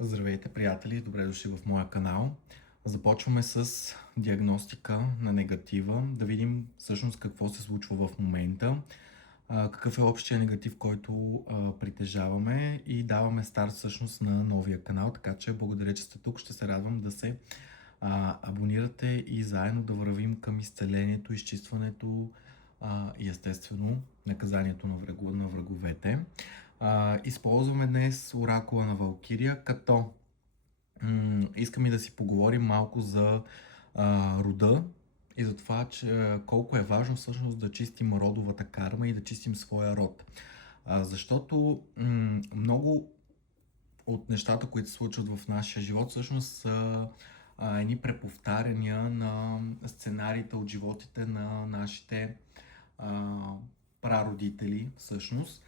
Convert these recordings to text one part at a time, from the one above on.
Здравейте, приятели! Добре дошли в моя канал. Започваме с диагностика на негатива, да видим всъщност какво се случва в момента, какъв е общия негатив, който притежаваме и даваме старт всъщност на новия канал, така че благодаря, че сте тук. Ще се радвам да се абонирате и заедно да вървим към изцелението, изчистването и естествено наказанието на враговете. Използваме днес оракула на Валкирия, като искам и да си поговорим малко за рода и за това, че колко е важно всъщност да чистим родовата карма и да чистим своя род. Защото много от нещата, които се случват в нашия живот, всъщност са едни преповтаряния на сценариите от животите на нашите прародители всъщност.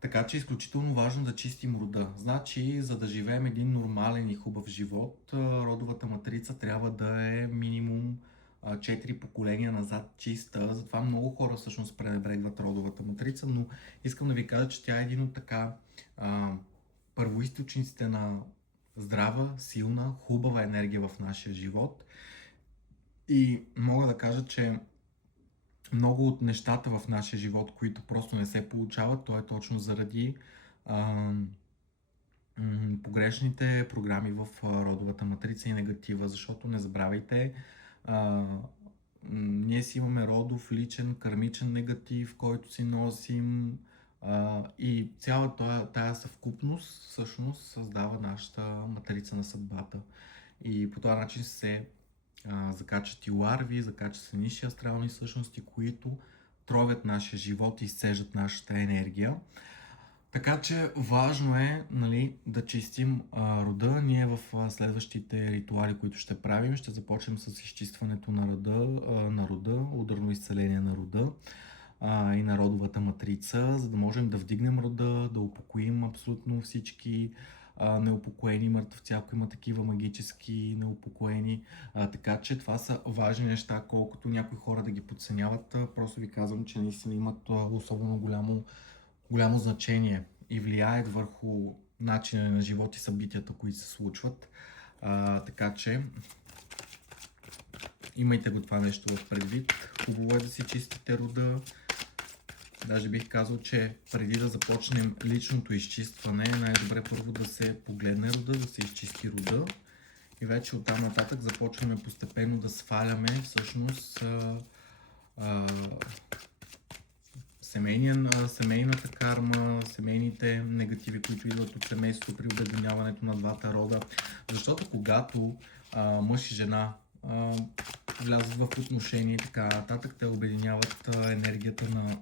Така че е изключително важно да чистим рода. Значи, за да живеем един нормален и хубав живот, родовата матрица трябва да е минимум 4 поколения назад чиста. Затова много хора всъщност пренебрегват родовата матрица, но искам да ви кажа, че тя е един от първоизточниците на здрава, силна, хубава енергия в нашия живот. И мога да кажа, че много от нещата в нашия живот, които просто не се получават, то е точно заради погрешните програми в родовата матрица и негатива, защото не забравяйте, ние си имаме родов, личен, кармичен негатив, който си носим, и цялата тая съвкупност всъщност създава нашата матрица на съдбата. И по този начин се закачат и ларви, закачат се нисши астрални същности, които тровят нашия живот и изцеждат нашата енергия. Така че важно е, нали, да чистим рода. Ние в следващите ритуали, които ще правим, ще започнем с изчистването на рода, ударно изцеление на рода и на родовата матрица, за да можем да вдигнем рода, да упокоим абсолютно всички неупокоени мъртвци, ако има такива магически неупокоени. Така че това са важни неща, колкото някои хора да ги подценяват. Просто ви казвам, че наистина имат особено голямо значение и влияят върху начина на живот и събитията, които се случват. Така че имайте го това нещо в предвид. Хубаво е да си чистите рода. Даже бих казал, че преди да започнем личното изчистване, най-добре първо да се погледне рода, да се изчисти рода. И вече оттам нататък започваме постепенно да сваляме всъщност семейната карма, семейните негативи, които идват от семейството при обединяването на двата рода. Защото когато мъж и жена влязат в отношения и така нататък, те обединяват енергията на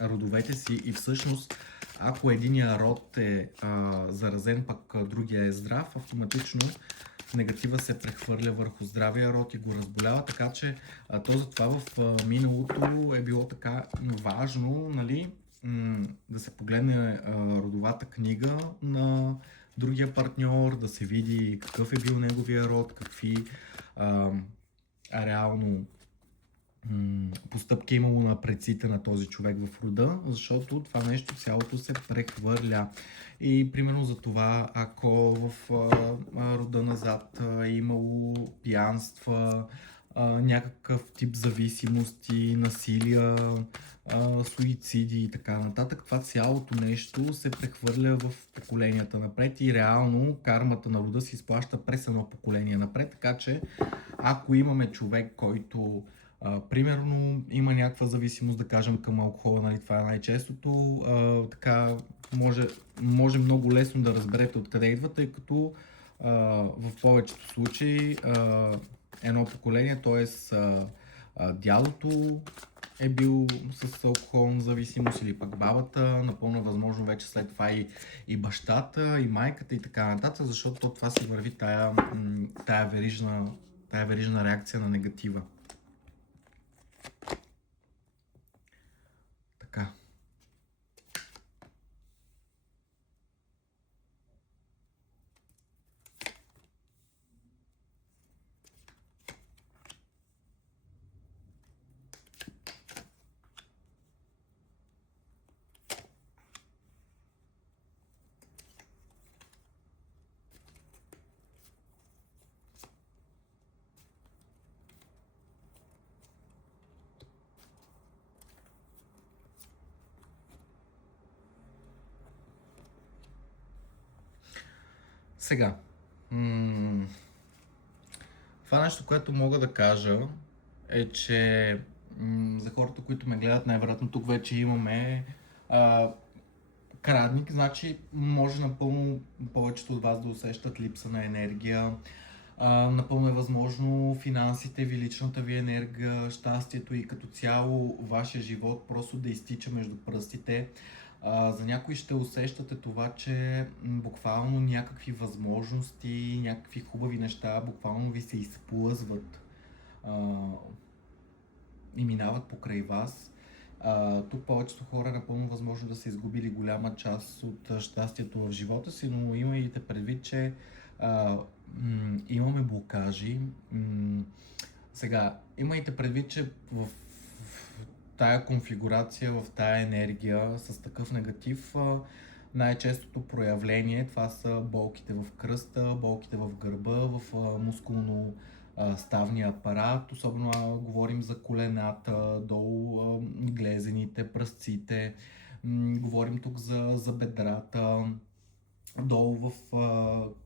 родовете си и всъщност ако единия род е заразен, пък другия е здрав, автоматично негатива се прехвърля върху здравия род и го разболява, така че то затова в миналото е било така важно, нали, да се погледне родовата книга на другия партньор, да се види какъв е бил неговия род, какви реално постъпки е имало на предците на този човек в рода, защото това нещо цялото се прехвърля. И примерно за това, ако в рода назад е имало пиянства, някакъв тип зависимости, насилия, суициди и така нататък, това цялото нещо се прехвърля в поколенията напред и реално кармата на рода се изплаща през едно поколение напред, така че ако имаме човек, който примерно има някаква зависимост, да кажем, към алкохола, нали, това е най-честото, така може много лесно да разберете откъде идва, тъй като в повечето случаи едно поколение, т.е. дядото е бил с алкохолна зависимост или пък бабата, напълно възможно вече след това и бащата, и майката и така нататък, защото това си върви тая верижна реакция на негатива. Така. Сега, м- това нещо, което мога да кажа е, че за хората, които ме гледат, най-вероятно тук вече имаме а, крадник, значи може напълно повечето от вас да усещат липса на енергия. Напълно е възможно финансите ви, личната ви енергия, щастието и като цяло вашия живот просто да изтича между пръстите. За някои ще усещате това, че буквално някакви възможности, някакви хубави неща буквално ви се изплъзват а, и минават покрай вас. Тук повечето хора напълно възможно да са изгубили голяма част от щастието в живота си, но имайте предвид, че имаме блокажи. Сега, имайте предвид, че в тая конфигурация, в тая енергия с такъв негатив, най-честото проявление това са болките в кръста, болките в гърба, в мускулно ставния апарат, особено говорим за колената, долу глезените, пръстците, говорим тук за бедрата, долу в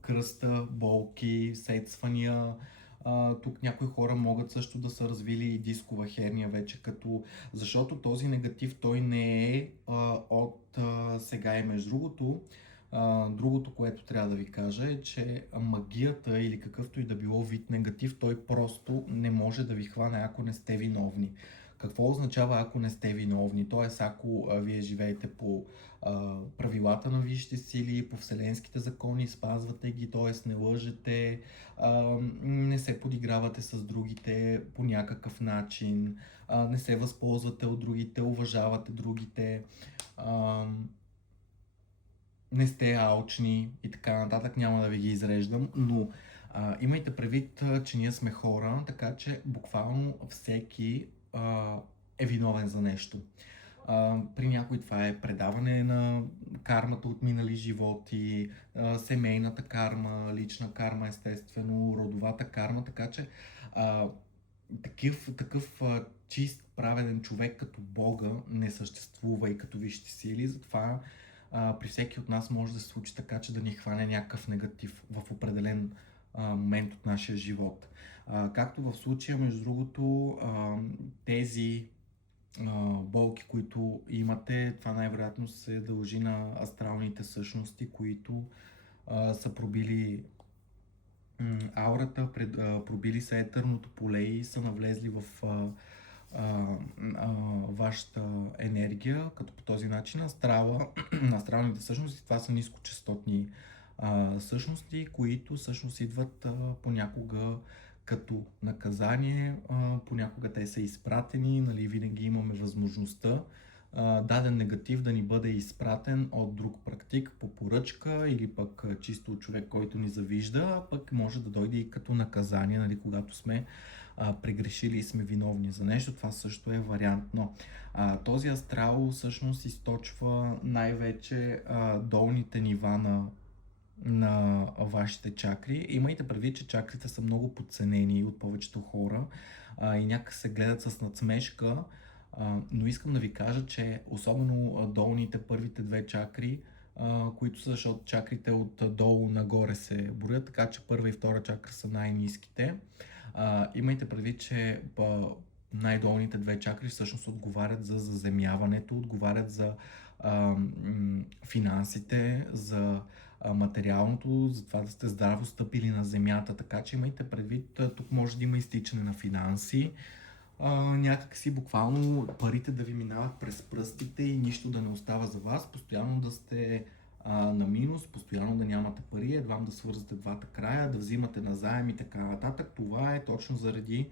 кръста, болки, сецвания. Тук някои хора могат също да са развили и дискова херния вече, защото този негатив той не е от сега и между другото. Другото, което трябва да ви кажа е, че магията или какъвто и да било вид негатив, той просто не може да ви хване, ако не сте виновни. Какво означава ако не сте виновни? Тоест ако вие живеете по правилата на висшите сили, по вселенските закони, спазвате ги, т.е. не лъжете, не се подигравате с другите по някакъв начин, не се възползвате от другите, уважавате другите, не сте алчни и така нататък, няма да ви ги изреждам, но имайте предвид, че ние сме хора, така че буквално всеки е виновен за нещо. При някой това е предаване на кармата от минали животи, семейната карма, лична карма естествено, родовата карма, така че такъв чист, праведен човек като Бога не съществува и като висшите сили, затова при всеки от нас може да се случи така, че да ни хване някакъв негатив в определен момент от нашия живот. Както в случая, между другото, тези болки, които имате, това най-вероятно се дължи на астралните същности, които са пробили аурата, пробили са етерното поле и са навлезли в вашата енергия, като по този начин астралните същности, това са нискочастотни същности, които всъщност идват понякога като наказание, понякога те са изпратени, нали, винаги имаме възможността даден негатив да ни бъде изпратен от друг практик по поръчка или пък чисто от човек, който ни завижда, пък може да дойде и като наказание, нали, когато сме прегрешили и сме виновни за нещо. Това също е вариант, но този астрал всъщност източва най-вече долните нива на вашите чакри. Имайте предвид, че чакрите са много подценени от повечето хора и някак се гледат с надсмешка, но искам да ви кажа, че особено долните първите две чакри, които са, защото чакрите от долу нагоре се броят, така че първа и втора чакра са най-ниските. Имайте предвид, че най-долните две чакри всъщност отговарят за заземяването, отговарят за финансите, за материалното, за това да сте здраво стъпили на земята, така че имайте предвид, тук може да има изтичане на финанси, някакси буквално парите да ви минават през пръстите и нищо да не остава за вас, постоянно да сте на минус, постоянно да нямате пари, едва да свързвате двата края, да взимате назаем и така нататък. Това е точно заради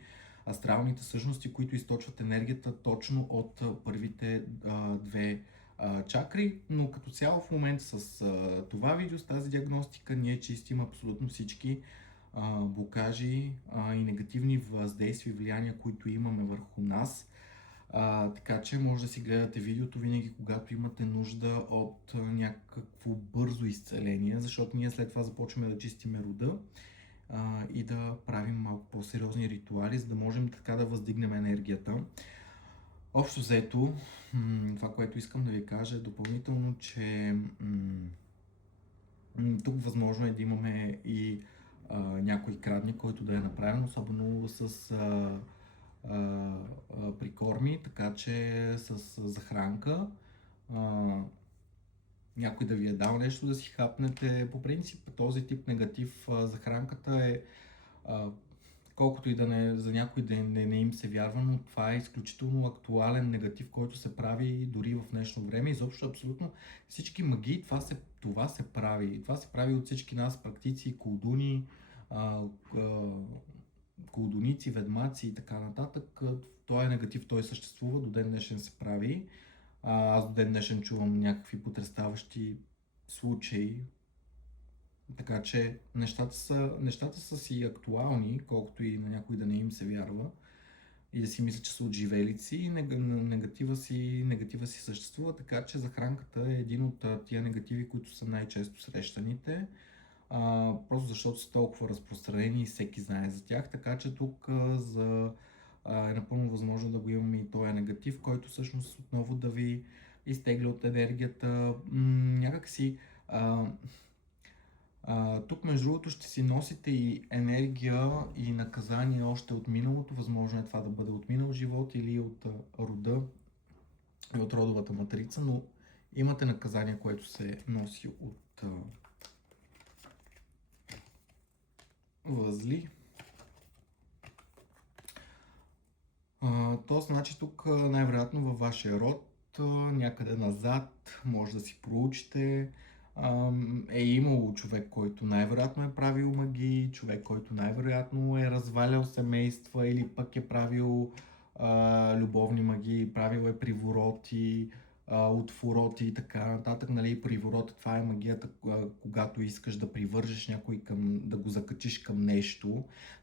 астралните същности, които източват енергията точно от първите две чакри, но като цяло в момента с това видео, с тази диагностика, ние чистим абсолютно всички блокажи и негативни въздействия и влияния, които имаме върху нас. Така че може да си гледате видеото винаги, когато имате нужда от някакво бързо изцеление, защото ние след това започваме да чистиме рода и да правим малко по-сериозни ритуали, за да можем така да въздигнем енергията. Общо взето, това, което искам да ви кажа е допълнително, че Тук възможно е да имаме и някой крадник, който да е направен, особено с а, прикорми, така че с захранка. А, Някой да ви е дал нещо да си хапнете. По принцип, този тип негатив за хранката е, а, колкото и да не, за някой да не им се вярва, но това е изключително актуален негатив, който се прави дори в днешно време. Изобщо абсолютно всички магии, това се прави. Това се прави от всички нас, практици, колдуни, а, а, колдуници, ведмаци и така нататък. Този негатив, той съществува, до ден днешен се прави. Аз до ден днешен чувам някакви потреставащи случаи, така че нещата са си актуални, колкото и на някой да не им се вярва и да си мисля, че са отживелици, и негатива си съществува, така че захранката е един от тия негативи, които са най-често срещаните, просто защото са толкова разпространени и всеки знае за тях, така че тук е напълно възможно да го имаме и този негатив, който всъщност отново да ви изтегля от енергията. Някакси тук между другото ще си носите и енергия и наказание още от миналото. Възможно е това да бъде от минал живот или от рода и от родовата матрица, но имате наказание, което се носи от възли. То значи тук най-вероятно във вашия род, някъде назад, може да си проучите, е имало човек, който най-вероятно е правил магии, човек, който най-вероятно е развалял семейства или пък е правил любовни магии, правил е привороти, отвороти и така нататък. Нали, приворота, това е магията, когато искаш да привържеш някой да го закачиш към нещо,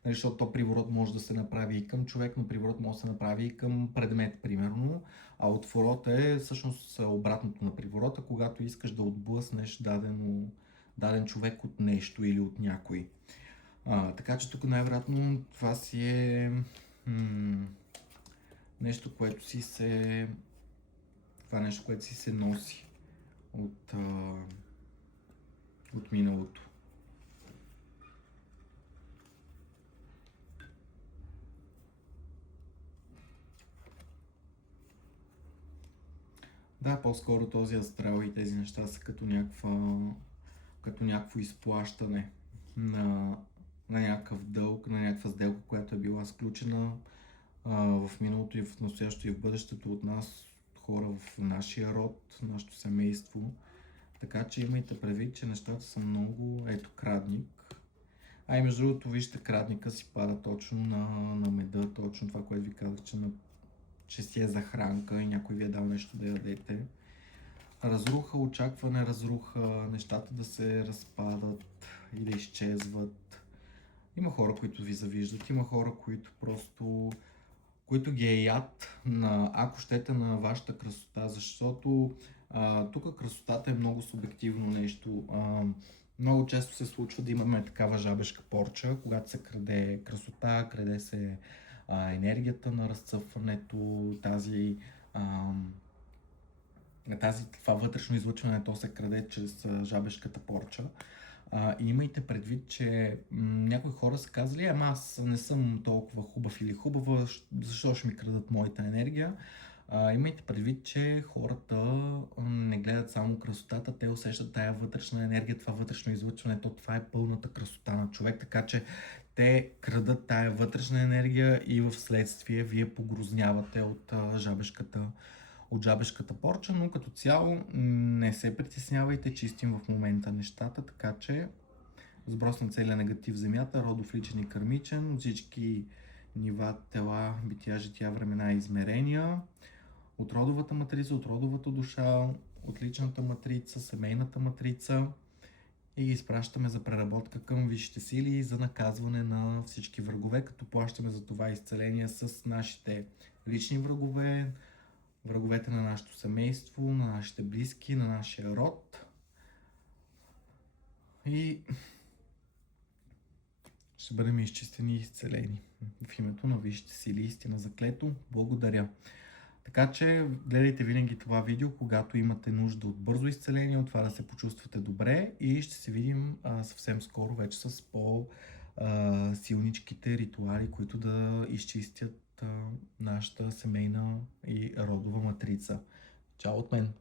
нали, защото то приворот може да се направи и към човек, но приворот може да се направи и към предмет, примерно. А отворот е всъщност обратното на приворота, когато искаш да отблъснеш даден човек от нещо или от някой. Така че тук най-вероятно това си е нещо, което си се... Това е нещо, което си се носи от миналото. Да, по-скоро този астрал и тези неща са като някакво изплащане на някакъв дълг, на някаква сделка, която е била сключена в миналото и в настоящето и в бъдещето от нас, хора в нашия род, нашето семейство. Така че имайте предвид, че нещата са много... Ето, крадник. И между другото, вижте, крадника си пада точно на меда, точно това, което ви казах, че си е захранка и някой ви е дал нещо да ядете. Разруха, очакване, разруха, нещата да се разпадат и да изчезват. Има хора, които ви завиждат, има хора, които ги е яд ако щете, на вашата красота, защото тук красотата е много субективно нещо. Много често се случва да имаме такава жабешка порча, когато се краде красота, краде се енергията на разцъфването, това вътрешно излъчване, то се краде чрез жабешката порча. И имайте предвид, че някои хора са казали, аз не съм толкова хубав или хубава, защо ще ми крадат моята енергия. Имайте предвид, че хората не гледат само красотата, те усещат тая вътрешна енергия, това вътрешно излъчване, това е пълната красота на човек, така че те крадат тая вътрешна енергия и в следствие вие погрузнявате от жабешката порча, но като цяло не се притеснявайте, чистим в момента нещата, така че сброс на целия негатив в земята, родов, личен и кърмичен, от всички нива, тела, бития, жития, времена и измерения, от родовата матрица, от родовата душа, от личната матрица, семейната матрица и ги изпращаме за преработка към висшите сили и за наказване на всички врагове, като плащаме за това изцеление с нашите лични врагове, враговете на нашето семейство, на нашите близки, на нашия род. И ще бъдем изчистени и изцелени. В името на висшите сили, истина заклето, благодаря. Така че гледайте винаги това видео, когато имате нужда от бързо изцеление, от това да се почувствате добре и ще се видим съвсем скоро вече с по-силничките ритуали, които да изчистят нашата семейна и родова матрица. Чао от мен!